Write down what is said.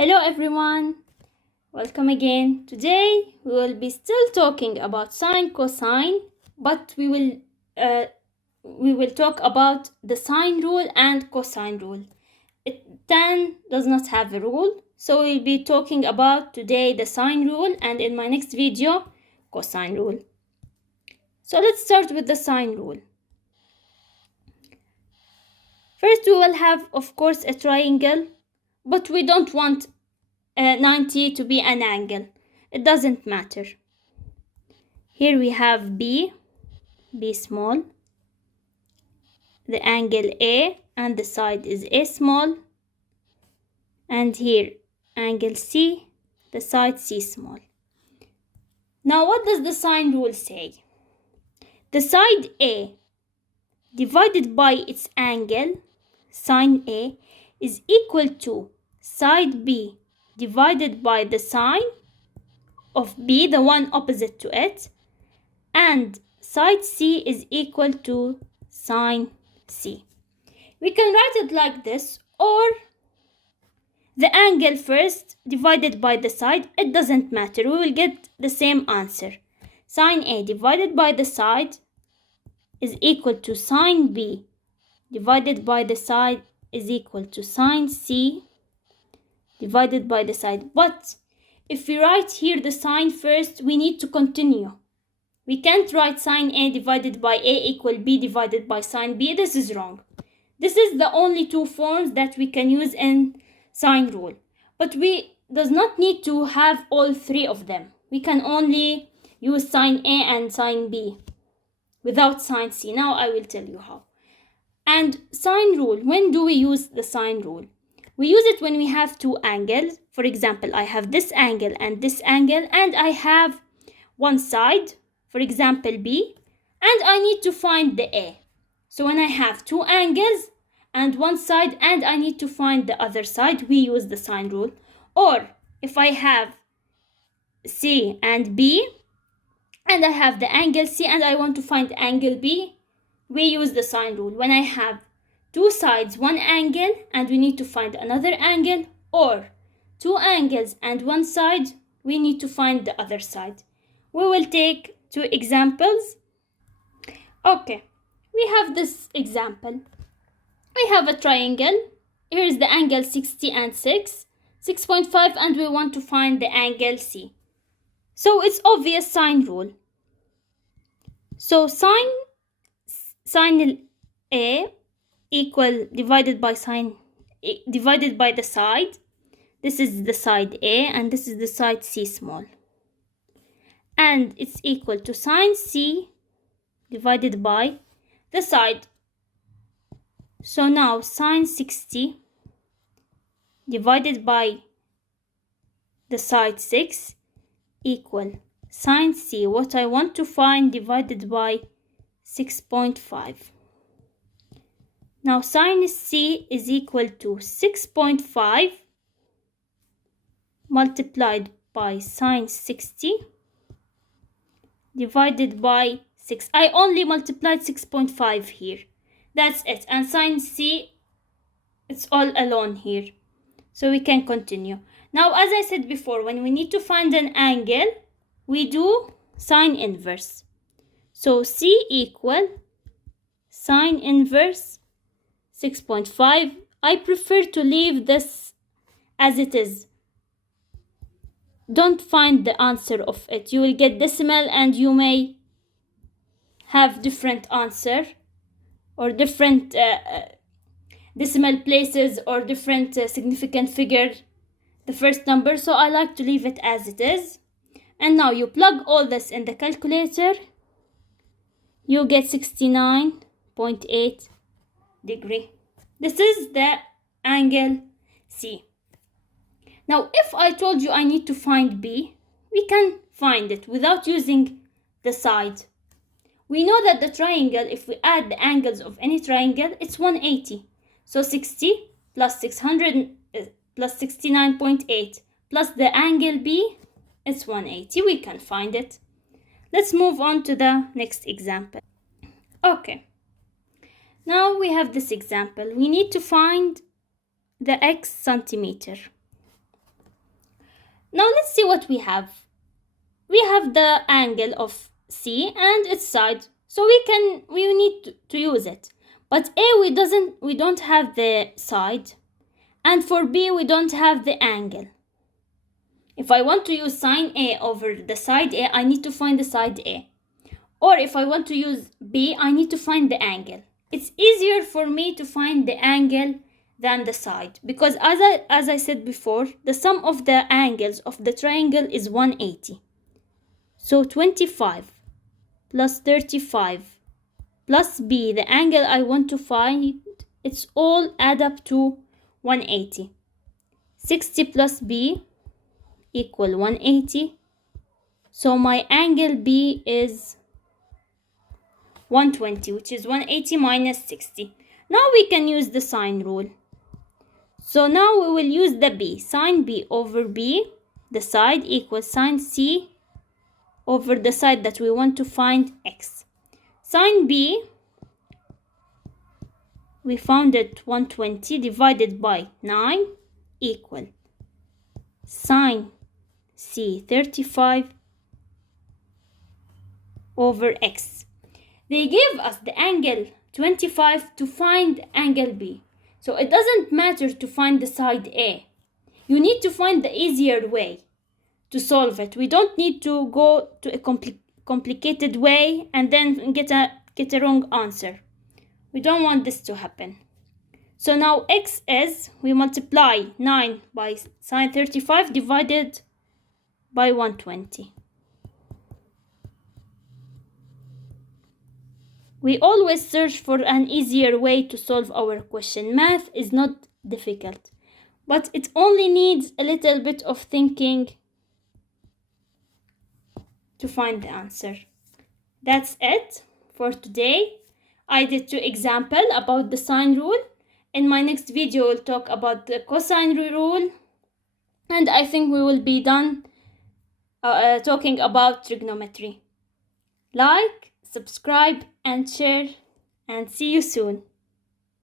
Hello everyone, welcome again. Today we will be still talking about sine, cosine, but we will talk about the sine rule and cosine rule. Tan does not have a rule, so we'll be talking about today the sine rule, and in my next video, cosine rule. So let's start with the sine rule. First we will have, of course, a triangle, but we don't want 90 to be an angle. It doesn't matter. Here we have B small, the angle A, and the side is A small, and here angle C, the side C small. Now what does the sine rule say? The side A divided by its angle, sine A, is equal to side B divided by the sine of B, the one opposite to it, and side C is equal to sine C. We can write it like this, or the angle first divided by the side. It doesn't matter, we will get the same answer. Sine A divided by the side is equal to sine B divided by the side is equal to sine C divided by the side. But if we write here the sine first, we need to continue. We can't write sine A divided by A equal B divided by sine B. This is wrong. This is the only two forms that we can use in sine rule. But we does not need to have all three of them. We can only use sine A and sine B without sine C. Now I will tell you how. And sine rule, when do we use the sine rule? We use it when we have two angles. For example, I have this angle, and I have one side, for example B, and I need to find the A. So when I have two angles and one side and I need to find the other side, we use the sine rule. Or if I have C and B and I have the angle C and I want to find angle B, we use the sine rule. When I have two sides, one angle, and we need to find another angle, or two angles and one side, we need to find the other side. We will take two examples. Okay, we have this example. We have a triangle. Here is the angle 60 and 6.5, and we want to find the angle C. So it's obvious sine rule. So sine A equal divided by the side. This is the side A and this is the side C small. And it's equal to sine C divided by the side. So now sine 60 divided by the side 6 equal sine C, what I want to find, divided by 6.5. Now sine C is equal to 6.5 multiplied by sine 60 divided by 6. I only multiplied 6.5 here. That's it. And sine C, it's all alone here. So we can continue. Now, as I said before, when we need to find an angle, we do sine inverse. So C equal sine inverse 6.5. I prefer to leave this as it is. Don't find the answer of it. You will get decimal and you may have different answer or different decimal places or different significant figure, the first number. So I like to leave it as it is. And now you plug all this in the calculator. You get 69.8 degree. This is the angle C. Now, if I told you I need to find B, we can find it without using the side. We know that the triangle, if we add the angles of any triangle, it's 180. So 60 plus 600 plus 69.8 plus the angle B is 180. We can find it. Let's move on to the next example. Okay. Now we have this example. We need to find the x centimeter. Now let's see what we have. We have the angle of C and its side, so we need to use it. But A we don't have the side, and for B we don't have the angle. If I want to use sine A over the side A, I need to find the side A. Or if I want to use B, I need to find the angle. It's easier for me to find the angle than the side, because as I said before, the sum of the angles of the triangle is 180. So 25 plus 35 plus B, the angle I want to find, it's all add up to 180. 60 plus B equal 180. So my angle B is 120, which is 180 minus 60. Now we can use the sine rule. So now we will use the B. Sine B over B, the side, equals sine C over the side that we want to find, x. Sine B, we found it 120 divided by 9 equal sine C 35 over x. They gave us the angle 25 to find angle B. So it doesn't matter to find the side A. You need to find the easier way to solve it. We don't need to go to a complicated way and then get a wrong answer. We don't want this to happen. So now x is, we multiply 9 by sine 35 divided by 120. We always search for an easier way to solve our question. Math is not difficult, but it only needs a little bit of thinking to find the answer. That's it for today. I did 2 examples about the sine rule. In my next video, we'll talk about the cosine rule, and I think we will be done talking about trigonometry. Like, subscribe, and share, and see you soon.